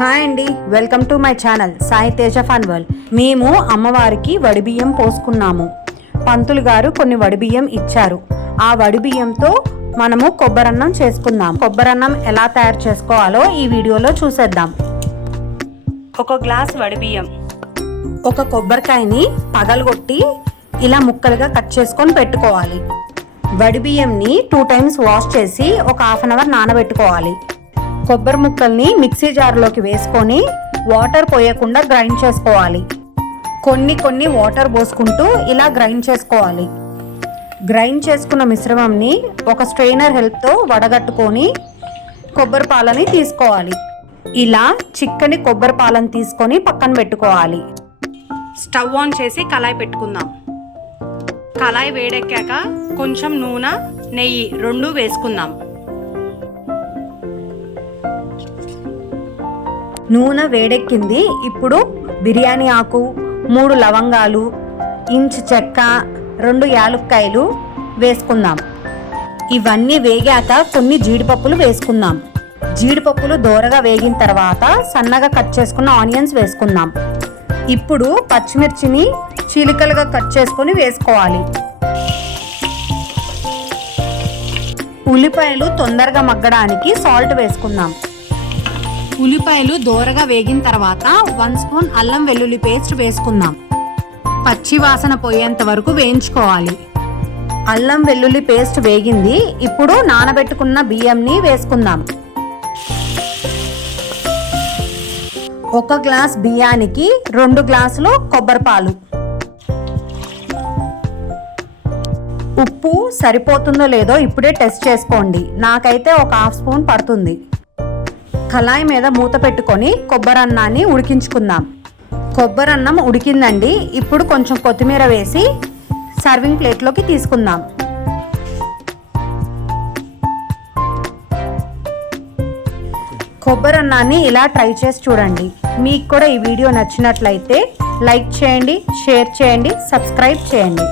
Hi అండి. Welcome to my channel Sai Teja fun world. మేము అమ్మవారికి వడిబియ్యం పోసుకున్నాము. పంతులు గారు కొన్ని వడిబియ్యం ఇచ్చారు. ఆ వడిబియ్యంతో మనము కొబ్బరన్నం చేసుకుందాం. కొబ్బరన్నం ఎలా తయారు చేసుకోవాలో ఈ వీడియోలో చూసేద్దాం. ఒక గ్లాస్ వడిబియ్యం ఒక కొబ్బరికాయని పగలగొట్టి ఇలా ముక్కలుగా కట్ చేసుకొని పెట్టుకోవాలి. వడిబియ్యంని టూ టైమ్స్ వాష్ చేసి ఒక హాఫ్ అన్ అవర్ నానబెట్టుకోవాలి. కొబ్బరి ముక్కల్ని మిక్సీ జార్లోకి వేసుకొని వాటర్ పోయకుండా గ్రైండ్ చేసుకోవాలి. కొన్ని కొన్ని వాటర్ పోసుకుంటూ ఇలా గ్రైండ్ చేసుకోవాలి. గ్రైండ్ చేసుకున్న మిశ్రమంని ఒక స్ట్రెయినర్ హెల్ప్తో వడగట్టుకొని కొబ్బరి పాలని తీసుకోవాలి. ఇలా చిక్కని కొబ్బరి పాలను తీసుకొని పక్కన పెట్టుకోవాలి. స్టవ్ ఆన్ చేసి కళాయి పెట్టుకుందాం. కళాయి వేడెక్కాక కొంచెం నూనె నెయ్యి రెండు వేసుకుందాం. నూనె వేడెక్కింది. ఇప్పుడు బిర్యానీ ఆకు మూడు లవంగాలు ఇంచు చెక్క రెండు యాలుక్కాయలు వేసుకుందాం. ఇవన్నీ వేగాక కొన్ని జీడిపప్పులు వేసుకుందాం. జీడిపప్పులు దోరగా వేగిన తర్వాత సన్నగా కట్ చేసుకున్న ఆనియన్స్ వేసుకుందాం. ఇప్పుడు పచ్చిమిర్చిని చీలికలుగా కట్ చేసుకొని వేసుకోవాలి. ఉల్లిపాయలు తొందరగా మగ్గడానికి సాల్ట్ వేసుకుందాం. ఉల్లిపాయలు దోరగా వేగిన తర్వాత వన్ స్పూన్ అల్లం వెల్లుల్లి పేస్ట్ వేసుకుందాం. పచ్చి వాసన పోయేంత వరకు వేయించుకోవాలి. అల్లం వెల్లుల్లి పేస్ట్ వేగింది. ఇప్పుడు నానబెట్టుకున్న బియ్యంని వేసుకుందాం. ఒక గ్లాస్ బియ్యానికి రెండు గ్లాసులు కొబ్బరి పాలు. ఉప్పు సరిపోతుందో లేదో ఇప్పుడే టెస్ట్ చేసుకోండి. నాకైతే ఒక హాఫ్ స్పూన్ పడుతుంది. కళాయి మీద మూత పెట్టుకొని కొబ్బరన్నాన్ని ఉడికించుకుందాం. కొబ్బరన్నం ఉడికిందండి. ఇప్పుడు కొంచెం కొత్తిమీర వేసి సర్వింగ్ ప్లేట్లోకి తీసుకుందాం. కొబ్బరన్నాన్ని ఇలా ట్రై చేసి చూడండి. మీకు కూడా ఈ వీడియో నచ్చినట్లయితే లైక్ చేయండి షేర్ చేయండి సబ్స్క్రైబ్ చేయండి.